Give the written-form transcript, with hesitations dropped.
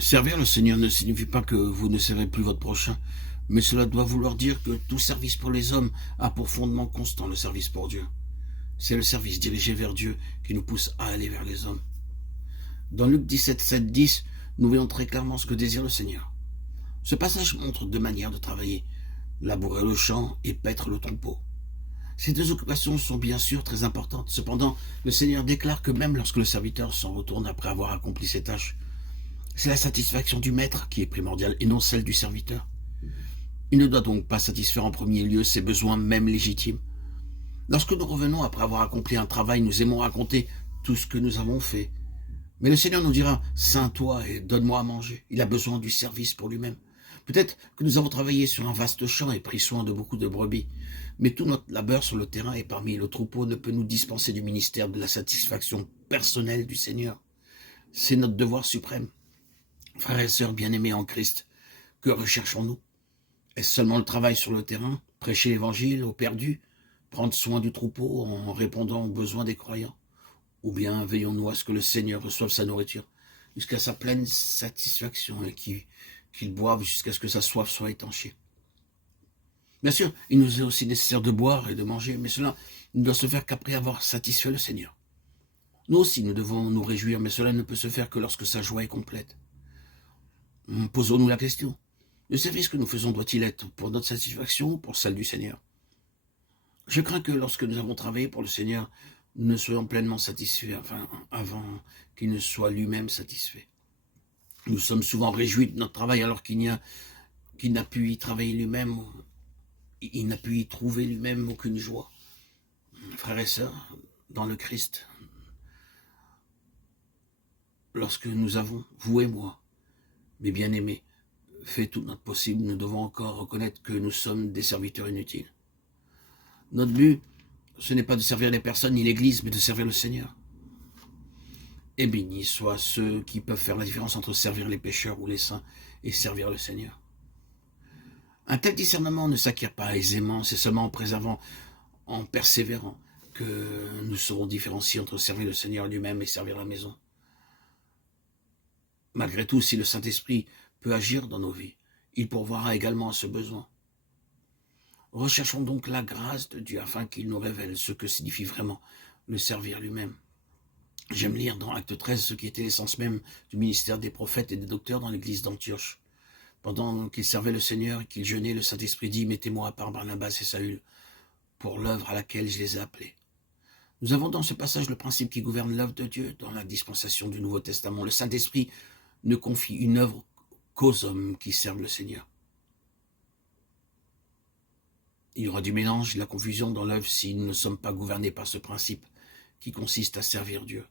Servir le Seigneur ne signifie pas que vous ne servez plus votre prochain, mais cela doit vouloir dire que tout service pour les hommes a pour fondement constant le service pour Dieu. C'est le service dirigé vers Dieu qui nous pousse à aller vers les hommes. Dans Luc 17, 7, 10, nous voyons très clairement ce que désire le Seigneur. Ce passage montre deux manières de travailler, labourer le champ et paître le troupeau. Ces deux occupations sont bien sûr très importantes. Cependant, le Seigneur déclare que même lorsque le serviteur s'en retourne après avoir accompli ses tâches, c'est la satisfaction du maître qui est primordiale et non celle du serviteur. Il ne doit donc pas satisfaire en premier lieu ses besoins même légitimes. Lorsque nous revenons après avoir accompli un travail, nous aimons raconter tout ce que nous avons fait. Mais le Seigneur nous dira, « Ceins-toi et donne-moi à manger. » Il a besoin du service pour lui-même. Peut-être que nous avons travaillé sur un vaste champ et pris soin de beaucoup de brebis, mais tout notre labeur sur le terrain et parmi le troupeau ne peut nous dispenser du ministère de la satisfaction personnelle du Seigneur. C'est notre devoir suprême. Frères et sœurs bien-aimés en Christ, que recherchons-nous? Est-ce seulement le travail sur le terrain, prêcher l'évangile aux perdus, prendre soin du troupeau en répondant aux besoins des croyants? Ou bien veillons-nous à ce que le Seigneur reçoive sa nourriture jusqu'à sa pleine satisfaction et qu'il boive jusqu'à ce que sa soif soit étanchée? Bien sûr, il nous est aussi nécessaire de boire et de manger, mais cela ne doit se faire qu'après avoir satisfait le Seigneur. Nous aussi, nous devons nous réjouir, mais cela ne peut se faire que lorsque sa joie est complète. Posons-nous la question. Le service que nous faisons doit-il être pour notre satisfaction ou pour celle du Seigneur? Je crains que lorsque nous avons travaillé pour le Seigneur, nous ne soyons pleinement satisfaits avant qu'il ne soit lui-même satisfait. Nous sommes souvent réjouis de notre travail alors qu'il n'a pu y travailler lui-même, il n'a pu y trouver lui-même aucune joie. Frères et sœurs, dans le Christ, lorsque nous avons, vous et moi, mes bien-aimés, fait tout notre possible, nous devons encore reconnaître que nous sommes des serviteurs inutiles. Notre but, ce n'est pas de servir les personnes ni l'Église, mais de servir le Seigneur. Et bénis soient ceux qui peuvent faire la différence entre servir les pécheurs ou les saints et servir le Seigneur. Un tel discernement ne s'acquiert pas aisément, c'est seulement en préservant, en persévérant, que nous saurons différencier entre servir le Seigneur lui-même et servir la maison. Malgré tout, si le Saint-Esprit peut agir dans nos vies, il pourvoira également à ce besoin. Recherchons donc la grâce de Dieu afin qu'il nous révèle ce que signifie vraiment le servir lui-même. J'aime lire dans Acte 13 ce qui était l'essence même du ministère des prophètes et des docteurs dans l'église d'Antioche. Pendant qu'ils servaient le Seigneur et qu'ils jeûnaient, le Saint-Esprit dit « Mettez-moi à part Barnabas et Saül pour l'œuvre à laquelle je les ai appelés. » Nous avons dans ce passage le principe qui gouverne l'œuvre de Dieu dans la dispensation du Nouveau Testament. Le Saint-Esprit ne confie une œuvre qu'aux hommes qui servent le Seigneur. Il y aura du mélange, de la confusion dans l'œuvre si nous ne sommes pas gouvernés par ce principe qui consiste à servir Dieu.